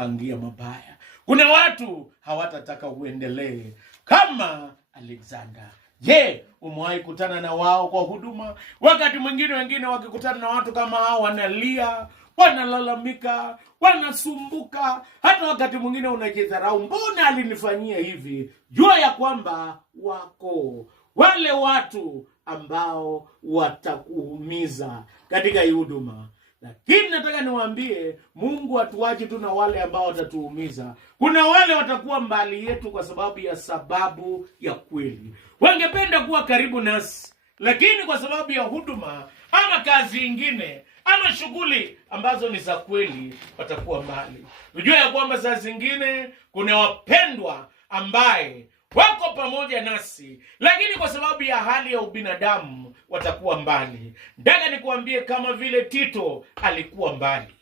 kupangia mabaya. Kuna watu hawatataka uendelee kama Alexander. Je, umewahi kutana na wao kwa huduma? Wakati mwingine wengine wakikutana na watu kama hao wanalia, wanalalamika, wanasumbuka. Hata wakati mwingine unajidharau, mbona alinifanyia hivi? Jua ya kwamba wako wale watu ambao watakuumiza katika hii huduma. Lakini nataka niwaambie, Mungu hatuachi tu na wale ambao watatuumiza. Kuna wale watakuwa mbali yetu kwa sababu ya kweli. Wangependa kuwa karibu nasi, lakini kwa sababu ya huduma ama kazi ingine ama shughuli ambazo ni za kweli, watakuwa mbali. Unajua ya kwamba saa zingine kuna wapendwa ambaye wako pamoja nasi, lakini kwa sababu ya hali ya ubinadamu watakuwa mbali. Nataka nikuambie, kama vile Tito alikuwa mbali,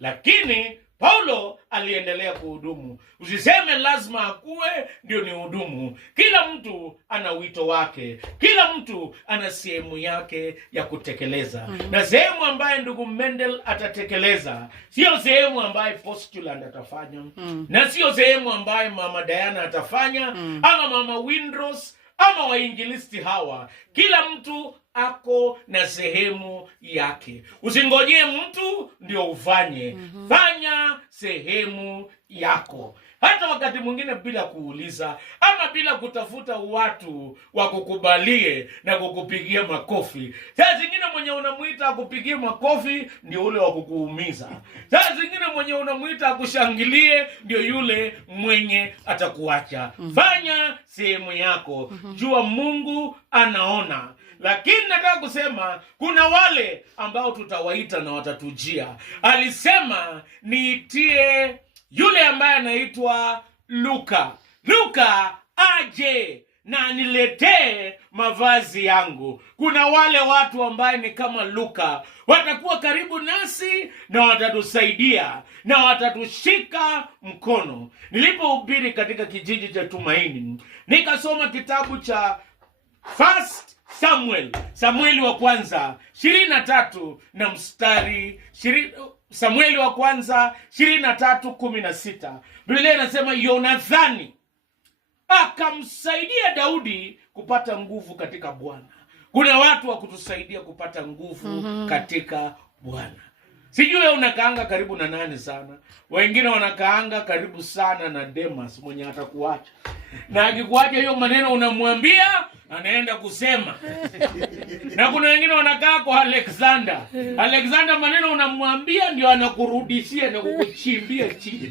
lakini Paulo aliendelea kuhudumu. Usiseme lazima akuwe ndio ni hudumu. Kila mtu ana wito wake, kila mtu ana sehemu yake ya kutekeleza. Na sehemu ambaye ndugu Mendel atatekeleza sio sehemu ambaye Postulant atafanya, na sio sehemu ambaye mama Diana atafanya, ama mama Windrose ama wainjilisti hawa. Kila mtu ako na sehemu yake. Usingojee mtu ndio ufanye. Fanya sehemu yako, hata wakati mwingine bila kuuliza ama bila kutafuta watu wakukubalie na kukupigia makofi. Saa zingine mwenye unamuita akupigie makofi ndio ule wa kukuumiza. Saa zingine mwenye unamuita akushangilie ndio yule mwenye atakuacha. Fanya sehemu yako. Jua Mungu anaona. Lakini nataka kusema kuna wale ambao tutawaita na watatujia. Alisema niitie yule ambaye anaitwa Luka. Luka aje na aniletee mavazi yangu. Kuna wale watu ambaye ni kama Luka, watakuwa karibu nasi na watatusaidia na watatushika mkono. Nilipohubiri katika kijiji cha Tumaini, nikasoma kitabu cha Samueli wa kwanza 23 na mstari Samueli wa kwanza 23:16. Biblia inasema Yonathani akamsaidia Daudi kupata nguvu katika Bwana. Kuna watu wa kutusaidia kupata nguvu katika Bwana. Sijui unakaanga karibu na nani sana. Wengine wanakaanga karibu sana na Demas mwenye atakuacha. Na akikuacha hiyo maneno unamwambia, anaenda kusema. Na kuna wengine wanakaa kwa Alexander maneno unamwambia ndio anakurudishia na kukuchimbia chini.